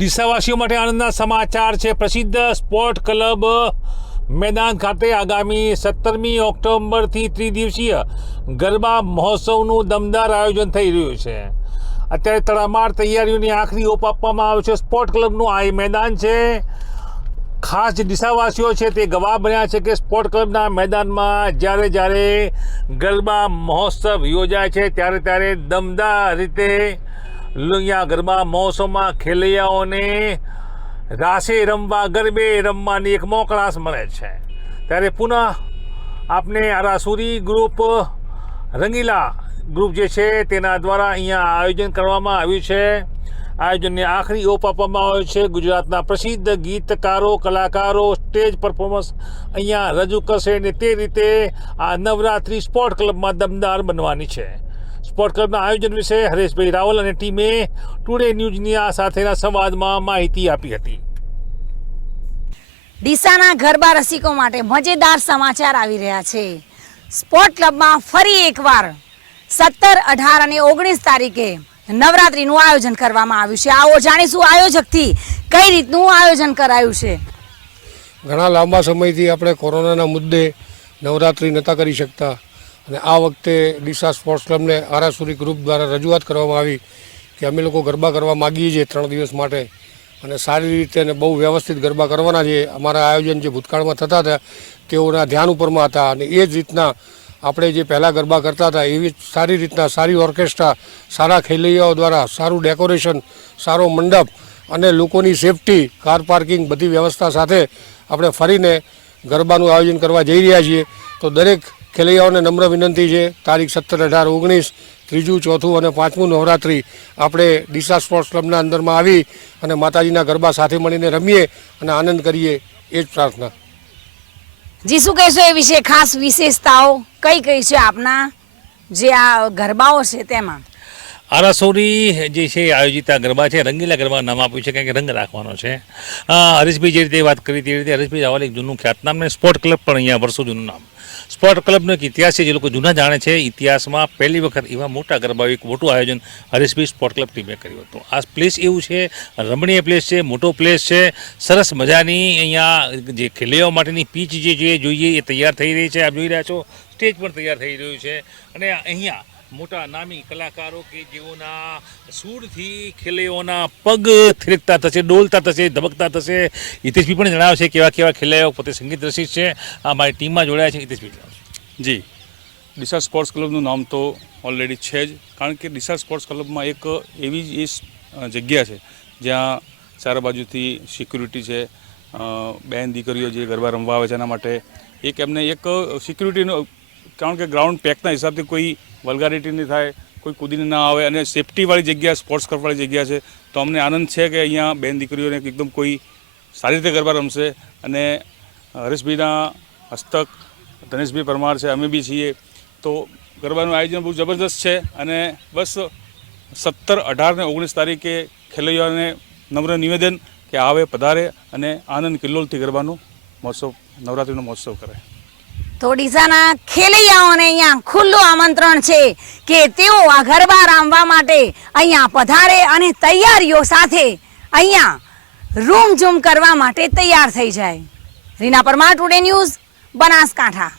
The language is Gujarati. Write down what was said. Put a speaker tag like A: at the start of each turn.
A: ડીસાવાસીઓ માટે આનંદના સમાચાર છે. પ્રસિદ્ધ સ્પોર્ટ ક્લબ મેદાન ખાતે આગામી સત્તરમી ઓક્ટોબરથી ત્રિદિવસીય ગરબા મહોત્સવનું દમદાર આયોજન થઈ રહ્યું છે. અત્યારે તડામાર તૈયારીઓની આખરી ઓપ આપવામાં આવે છે. સ્પોર્ટ ક્લબનું આ મેદાન છે. ખાસ જે દિશાવાસીઓ છે તે ગવાહ બન્યા છે કે સ્પોર્ટ ક્લબના મેદાનમાં જ્યારે જ્યારે ગરબા મહોત્સવ યોજાય છે, ત્યારે ત્યારે દમદાર રીતે અહીંયા ગરબા મહોત્સવમાં ખેલૈયાઓને રાસે રમવા, ગરબે રમવાની એક મોકળાશ મળે છે. ત્યારે પુનઃ આપને આરાસુરી ગ્રુપ રંગીલા ગ્રુપ જે છે તેના દ્વારા અહીંયા આયોજન કરવામાં આવ્યું છે. આયોજનને આખરી ઓપ આપવામાં આવ્યો છે. ગુજરાતના પ્રસિદ્ધ ગીતકારો, કલાકારો, સ્ટેજ પરફોર્મન્સ અહીંયા રજૂ કરશે અને તે રીતે આ નવરાત્રિ સ્પોર્ટ ક્લબમાં દમદાર બનવાની છે. સ્પોર્ટ ક્લબના આયોજન વિશે હરેશભાઈ રાવલ અને ટીમે ટુડે ન્યૂઝની આ સાથેના સંવાદમાં માહિતી આપી હતી.
B: ડીસાના ગરબા રસિકો માટે મજેદાર સમાચાર આવી રહ્યા છે. સ્પોર્ટ ક્લબમાં ફરી એકવાર સત્તર અઢાર અને ઓગણીસ તારીખે નવરાત્રીનું આયોજન કરવામાં આવ્યું છે. આવો જાણીશું આયોજકથી કઈ રીતનું આયોજન કરાયું છે.
C: ઘણા લાંબા સમયથી આપણે કોરોનાના મુદ્દે નવરાત્રિ નહોતા કરી શકતા. અને આ વખતે ડીસા સ્પોર્ટ્સ ક્લબને આરાસુરી ગ્રુપ દ્વારા રજૂઆત કરવામાં આવી કે અમે લોકો ગરબા કરવા માગીએ છીએ ત્રણ દિવસ માટે. અને સારી રીતે અને બહુ વ્યવસ્થિત ગરબા કરવાના છે અમારા આયોજન જે ભૂતકાળમાં થતા હતા, તેઓના ધ્યાન ઉપરમાં હતા. અને એ જ રીતના આપણે જે પહેલાં ગરબા કરતા હતા, એવી સારી રીતના સારી ઓર્કેસ્ટ્રા, સારા ખેલૈયાઓ દ્વારા, સારું ડેકોરેશન, સારો મંડપ અને લોકોની સેફટી, કાર પાર્કિંગ બધી વ્યવસ્થા સાથે આપણે ફરીને ગરબાનું આયોજન કરવા જઈ રહ્યા છીએ, તો દરેક ખેલૈયાઓને નમ્ર વિનંતી છે. તારીખ સત્તર અઢાર ઓગણીસ, ત્રીજું, ચોથું અને પાંચમું નવરાત્રિ આપણે ડીસા સ્પોર્ટ્સ ક્લબના અંદરમાં આવી અને માતાજીના ગરબા સાથે મળીને રમીએ અને આનંદ કરીએ એ જ પ્રાર્થના.
B: જી, શું કહેશો એ વિશે? ખાસ વિશેષતાઓ કઈ કઈ છે આપના? જે આ ગરબાઓ છે તેમાં?
A: આરાસોરી જે છે આયોજિત આ ગરબા છે. રંગીલા ગરબા નામ આપ્યું છે, કારણ કે રંગ રાખવાનો છે. હરીશભાઈ જે રીતે વાત કરી તે રીતે હરીશભાઈ રાવલ એક જૂનું ખ્યાતનામ ને સ્પોર્ટ ક્લબ પણ અહીંયા વર્ષો જૂનું નામ. સ્પોર્ટ ક્લબનો એક ઇતિહાસ છે, જે લોકો જૂના જાણે છે. ઇતિહાસમાં પહેલી વખત એવા મોટા ગરબા એક મોટું આયોજન હરીશભાઈ સ્પોર્ટ ક્લબ ટીમે કર્યું હતું. આ પ્લેસ એવું છે, રમણીય પ્લેસ છે, મોટો પ્લેસ છે. સરસ મજાની અહીંયા જે ખેલૈયાઓ માટેની પીચ જે જોઈએ એ તૈયાર થઈ રહી છે. આપ જોઈ રહ્યા છો, સ્ટેજ પણ તૈયાર થઈ રહ્યું છે. અને અહીંયા મોટા નામી કલાકારો કે જેઓના સૂરથી ખેલૈયાઓના પગ થિરકતા થશે, ડોલતા થશે, ધબકતા થશે. હિતેશભાઈ પણ જણાવશે કેવા કેવા ખેલૈયાઓ પોતે સંગીત રસિક છે. આ મારી ટીમમાં જોડાયા છે હિતેશભાઈ
D: જી. ડીસા સ્પોર્ટ્સ ક્લબનું નામ તો ઓલરેડી છે જ, કારણ કે ડીસા સ્પોર્ટ્સ ક્લબમાં એક એવી જ એ જગ્યા છે, જ્યાં ચારે બાજુથી સિક્યુરિટી છે બેન દીકરીઓ જે ગરબા રમવા આવે છે એના માટે. એક એમને એક સિક્યુરિટીનો કારણ કે ગ્રાઉન્ડ પેકના હિસાબથી કોઈ વલ્ગારિટી નહીં થાય, કોઈ કૂદીને ના આવે અને સેફટીવાળી જગ્યા, સ્પોર્ટ્સ ક્લબવાળી જગ્યા છે. તો અમને આનંદ છે કે અહીંયા બેન દીકરીઓને એકદમ કોઈ સારી રીતે ગરબા રમશે અને હરેશભાઈના હસ્તક, ધનેશભાઈ પરમાર છે, અમે બી છીએ. તો ગરબાનું આયોજન બહુ જબરદસ્ત છે અને બસ સત્તર અઢાર ને ઓગણીસ તારીખે ખેલૈયાઓને નમ્ર નિવેદન કે આવે પધારે અને આનંદ કિલ્લોલથી ગરબાનો મહોત્સવ, નવરાત્રિનો મહોત્સવ કરે.
B: તો ડીસાના ખેલૈયાઓને અહીંયા ખુલ્લું આમંત્રણ છે કે તેઓ આ ગરબા રમવા માટે અહીંયા પધારે અને તૈયારીઓ સાથે અહીંયા રૂમ ઝૂમ કરવા માટે તૈયાર થઈ જાય. Reena Parmar, today news, Banaskantha.